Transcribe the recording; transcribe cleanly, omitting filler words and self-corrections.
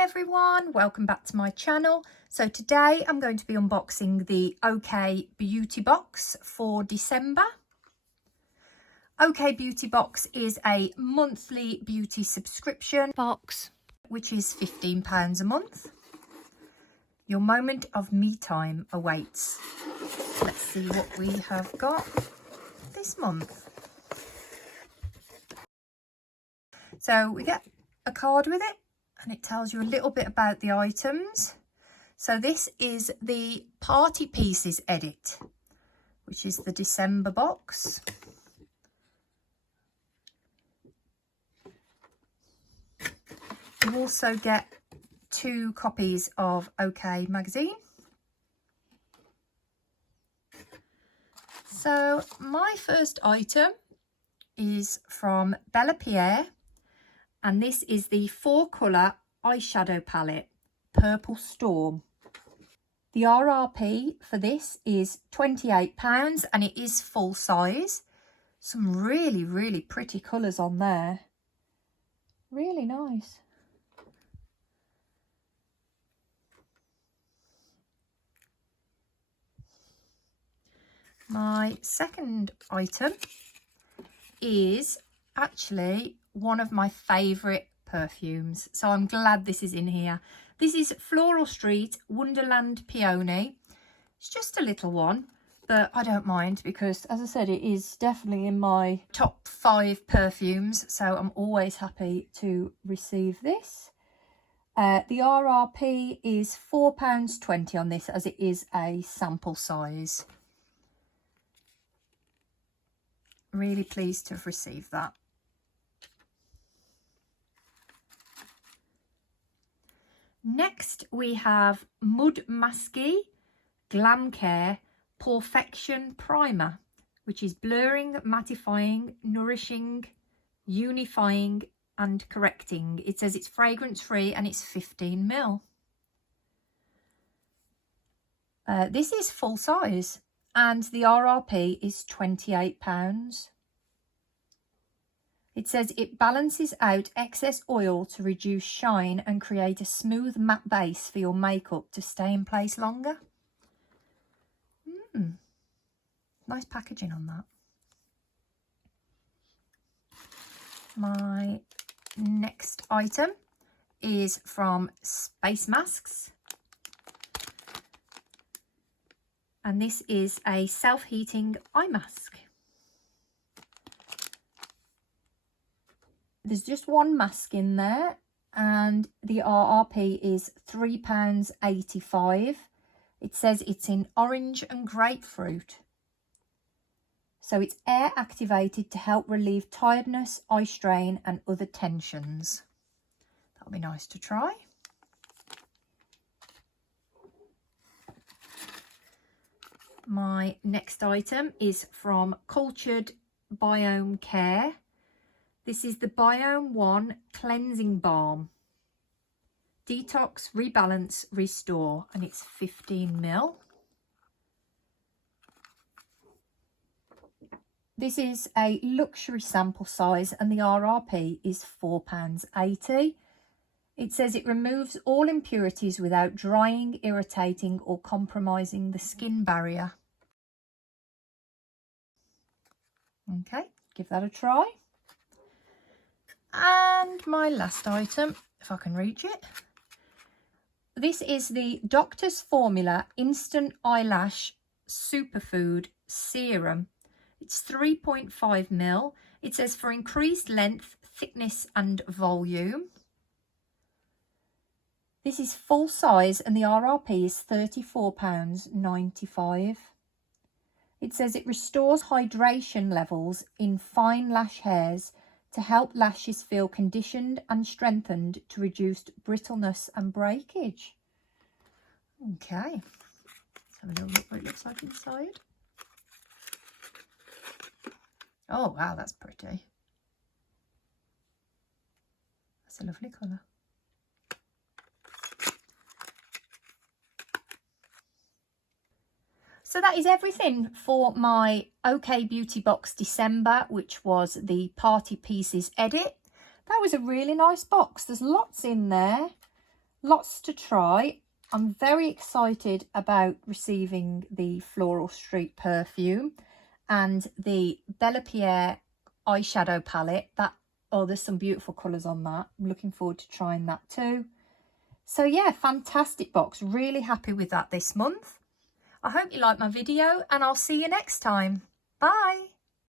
everyone, welcome back to my channel. So today I'm going to be unboxing the OK Beauty Box for December. OK Beauty Box is a monthly beauty subscription box which is £15 a month. Your moment of me time awaits. Let's see what we have got this month. So we get a card with it and it tells you a little bit about the items. So this is the Party Pieces edit, which is the December box. You also get 2 copies of OK magazine. So my first item is from Bella Pierre, and this is the 4-colour eyeshadow palette, Purple Storm. The RRP for this is £28 and it is full size. Some really pretty colours on there. Really nice. My second item is actually one of my favourite perfumes, so I'm glad this is in here. This is Floral Street Wonderland Peony. It's just a little one, but I don't mind because, as I said, it is definitely in my top 5 perfumes, so I'm always happy to receive this. The RRP is £4.20 on this, as it is a sample size. Really pleased to have received that. Next we have Mud Masky Glam Care Perfection Primer, which is blurring, mattifying, nourishing, unifying and correcting. It says it's fragrance free and it's 15ml. This is full size and the RRP is £28. It says it balances out excess oil to reduce shine and create a smooth matte base for your makeup to stay in place longer. Nice packaging on that. My next item is from Space Masks. And this is a self-heating eye mask. There's just one mask in there and the RRP is £3.85. It says it's in orange and grapefruit. So it's air activated to help relieve tiredness, eye strain and other tensions. That'll be nice to try. My next item is from Cultured Biome Care. This is the Biome 1 Cleansing Balm. Detox, Rebalance, Restore, and it's 15ml. This is a luxury sample size and the RRP is £4.80. It says it removes all impurities without drying, irritating or compromising the skin barrier. Okay, give that a try. And my last item, if I can reach it. This is the Doctor's Formula Instant Eyelash Superfood Serum. It's 3.5ml. It says for increased length, thickness and volume. This is full size and the RRP is £34.95. It says it restores hydration levels in fine lash hairs to help lashes feel conditioned and strengthened to reduce brittleness and breakage. Okay, let's have a little look what it looks like inside. Oh wow, that's pretty. That's a lovely colour. So that is everything for my OK Beauty Box December, which was the Party Pieces edit. That was a really nice box. There's lots in there. Lots to try. I'm very excited about receiving the Floral Street perfume and the Bella Pierre eyeshadow palette. There's some beautiful colours on that. I'm looking forward to trying that too. So yeah, fantastic box. Really happy with that this month. I hope you liked my video and I'll see you next time. Bye.